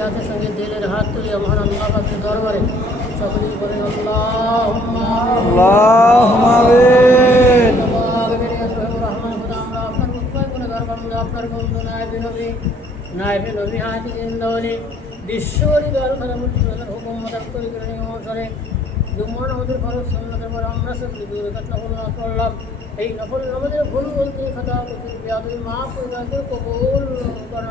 হাতের সঙ্গে দিলের হাত তুলে মহান আল্লাহ পাকের দরবারে সকলেই বলেন আপনার বন্ধু নায়বে নবী। নায়বে নবী হাতি জিন্দৌলি বিশ্বরী দল হুকুম মতাম করি অনুসারে আমাদের সন্ন্যতের পর আমরা করলাম। এই নফল আমাদের ভুল বলতে কথা মা মাফ কবুল করা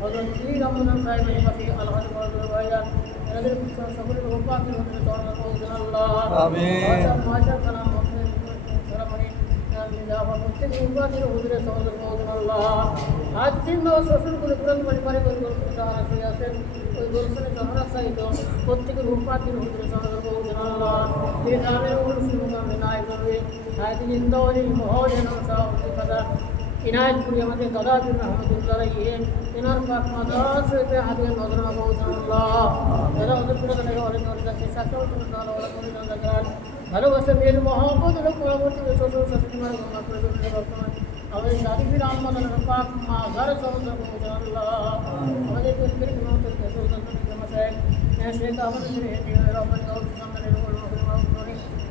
নায়ক হাজির তেনা হজরত পীর রহমান সাহেব আই আলহাজ মহম্মদ ভাইজান এনাদের সকলের হোপাকের মধ্যে চরণ আল্লাহ। আমিন। খানা মহম্মদ আল্লাহ। আজ দিন শ্বশুর করে পুরান পরিবারে পরিকল্পনা যারা শুয়ে আছেন ওই দর্শনে যাহারা চাইত প্রত্যেকের উপাধির হুজুরের সমাজের মহম্মদ আল্লাহ। এই গ্রামের অনুষ্ঠান গ্রামে নাই করবে। আজ জিন্দাওয়ালি মহোদয় কথা ইনায়তপুরি আমাদের দাদা বিন রহমতুল্লাহ ইয়ে তেনার পাক মাদার সহিতে হাদিয়া নজরানা পৌঁছান আল্লাহ দাদা ওদের পুরো দাদা অনেক অনেক আছে সাথে তাহলে ওরা করে দাদা করান ভালোবাসা মেয়ের মহব্বত এবং পরবর্তী শ্বশুর শাশুড়ি মার গঙ্গা করে দেবেন বর্তমান আমাদের দাদি ফির আহমদ পাক মাদার সমুদ্র পৌঁছান আল্লাহ আমাদের পরিবারের মহত্ব কেশর চন্দ্র জামা সাহেব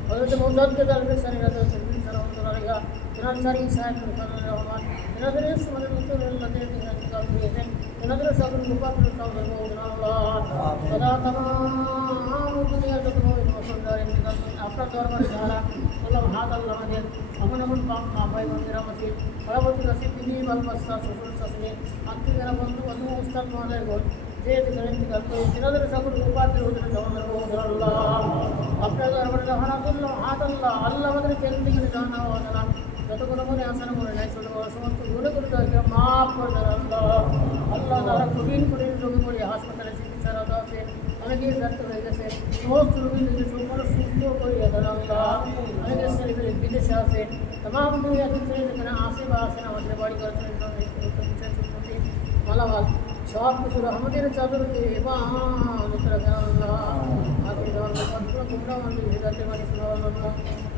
হজরত সারি রাজা সরবিন সালামতুল্লাহ তেনার সারি সাহেব এনাদের সমাজের উত্তর উন্নতি ইন্তেকাল দিয়েছেন এনাদের সকল সৌন্দর্য আল্লাহ সদা আপনার দরবারে যারা আল্লাহ হাত আল্লাহ আমাদের এমন এমন বাপ মা ভাই বোনেরা আছে পরবর্তী রাশি তিনি বাল বাচ্চা শ্বশুর শাশুড়ি আত্মীয়রা বন্ধু বান্ধব উস্তাদ মহাদের বোন যে যেখানে ইন্তেকাল করে আল্লাহ আমাদের কোনো মনে আসার মনে নাই ছোট বড় সমস্ত গুণে করে তাদেরকে মাফ করে দেন আল্লাহ রোগী পড়ে হাসপাতালে চিকিৎসারত আছে অনেকেই হয়ে গেছে সমস্ত রোগীদেরকে সম্পূর্ণ সুস্থ করিয়ে দেন আল্লাহ অনেকের আছে তাম দুনিয়া থেকে যেখানে আসে বা আসে না আমাদের বাড়ি করেছেন মালামাল সব কিছু রহমতের চাদর দিয়ে এবং আল্লাহ আগে তোমরা আমাদের ভেজাতে পারি শোনা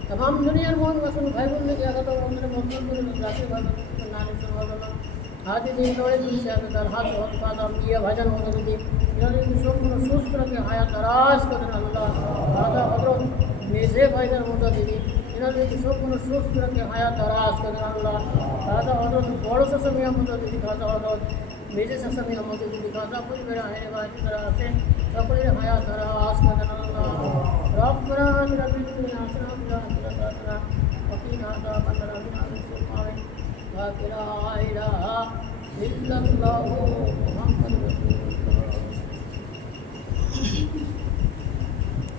तमाम दुनिया मोहन वसुल भाई बोलने गया था और मेरे मोहम्मद बोले गुजराती भाषा में नानी से बोल रहा हाथी जी दौड़े भी से आता था, हाथ और पास हम ये भजन होने के लिए इन्होंने विश्व को महसूस करके आया, तराश कर अल्लाह राजा भगवान मेजे भाईदर होता दीदी इन्होंने विश्व को महसूस करके आया, तराश कर अल्लाह राजा भगवान बड़ों से समय हम होता दीदी खासा भगवान मेजे से समय हम होती दीदी खासा कुछ मेरा आने वाली तरह से, सब आया, तराश कर अल्लाह। لله رب العالمين السلام عليكم ورحمة الله وقنا عذاب